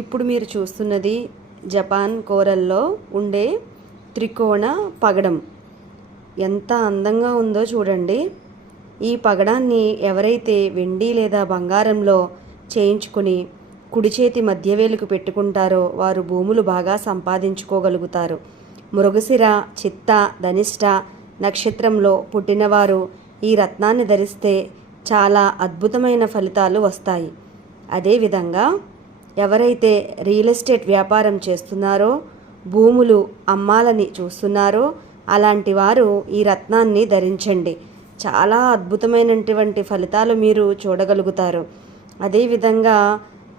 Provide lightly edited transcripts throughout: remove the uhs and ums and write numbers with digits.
ఇప్పుడు మీరు చూస్తున్నది జపాన్ కోరల్లో ఉండే త్రికోణ పగడం. ఎంత అందంగా ఉందో చూడండి. ఈ పగడాన్ని ఎవరైతే వెండి లేదా బంగారంలో చేయించుకుని కుడి చేతి మధ్యవేలుకు పెట్టుకుంటారో వారు భూములు బాగా సంపాదించుకోగలుగుతారు. మృగశిర, చిత్త, ధనిష్ట నక్షత్రంలో పుట్టినవారు ఈ రత్నాన్ని ధరిస్తే చాలా అద్భుతమైన ఫలితాలు వస్తాయి. అదేవిధంగా ఎవరైతే రియల్ ఎస్టేట్ వ్యాపారం చేస్తున్నారో, భూములు అమ్మాలని చూస్తున్నారో అలాంటి వారు ఈ రత్నాన్ని ధరించండి. చాలా అద్భుతమైనటువంటి ఫలితాలు మీరు చూడగలుగుతారు. అదేవిధంగా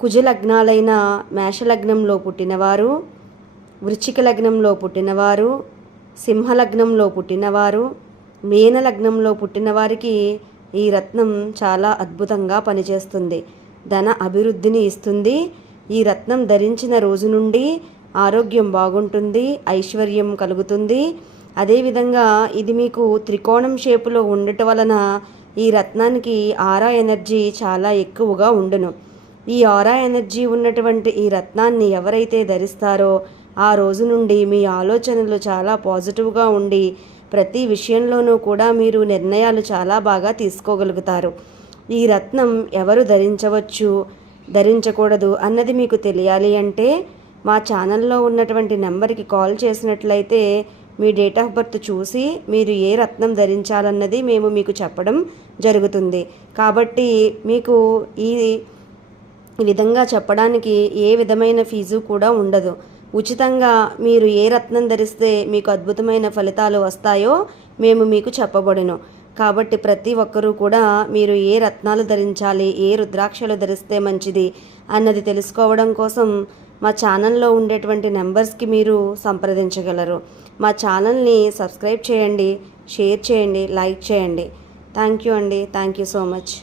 కుజలగ్నాలైన మేషలగ్నంలో పుట్టినవారు, వృశ్చిక లగ్నంలో పుట్టినవారు, సింహలగ్నంలో పుట్టినవారు, మీనలగ్నంలో పుట్టిన వారికి ఈ రత్నం చాలా అద్భుతంగా పనిచేస్తుంది. ధన అభివృద్ధిని ఇస్తుంది. ఈ రత్నం ధరించిన రోజు నుండి ఆరోగ్యం బాగుంటుంది, ఐశ్వర్యం కలుగుతుంది. అదేవిధంగా ఇది మీకు త్రికోణం షేపులో ఉండటం వలన ఈ రత్నానికి ఆరా ఎనర్జీ చాలా ఎక్కువగా ఉండును. ఈ ఆరా ఎనర్జీ ఉన్నటువంటి ఈ రత్నాన్ని ఎవరైతే ధరిస్తారో ఆ రోజు నుండి మీ ఆలోచనలు చాలా పాజిటివ్గా ఉండి ప్రతి విషయంలోనూ కూడా మీరు నిర్ణయాలు చాలా బాగా తీసుకోగలుగుతారు. ఈ రత్నం ఎవరు ధరించవచ్చు, ధరించకూడదు అన్నది మీకు తెలియాలి అంటే మా ఛానల్లో ఉన్నటువంటి నెంబర్కి కాల్ చేసినట్లయితే మీ డేట్ ఆఫ్ బర్త్ చూసి మీరు ఏ రత్నం ధరించాలన్నది మేము మీకు చెప్పడం జరుగుతుంది. కాబట్టి మీకు ఈ విధంగా చెప్పడానికి ఏ విధమైన ఫీజు కూడా ఉండదు. ఉచితంగా మీరు ఏ రత్నం ధరిస్తే మీకు అద్భుతమైన ఫలితాలు వస్తాయో మేము మీకు చెప్పబడును. కాబట్టి ప్రతి ఒక్కరూ కూడా మీరు ఏ రత్నాలు ధరించాలి, ఏ రుద్రాక్షలు ధరిస్తే మంచిది అన్నది తెలుసుకోవడం కోసం మా ఛానల్లో ఉండేటువంటి నెంబర్స్కి మీరు సంప్రదించగలరు. మా ఛానల్ని సబ్స్క్రైబ్ చేయండి, షేర్ చేయండి, లైక్ చేయండి. థ్యాంక్ యూ అండి. Thank you so much.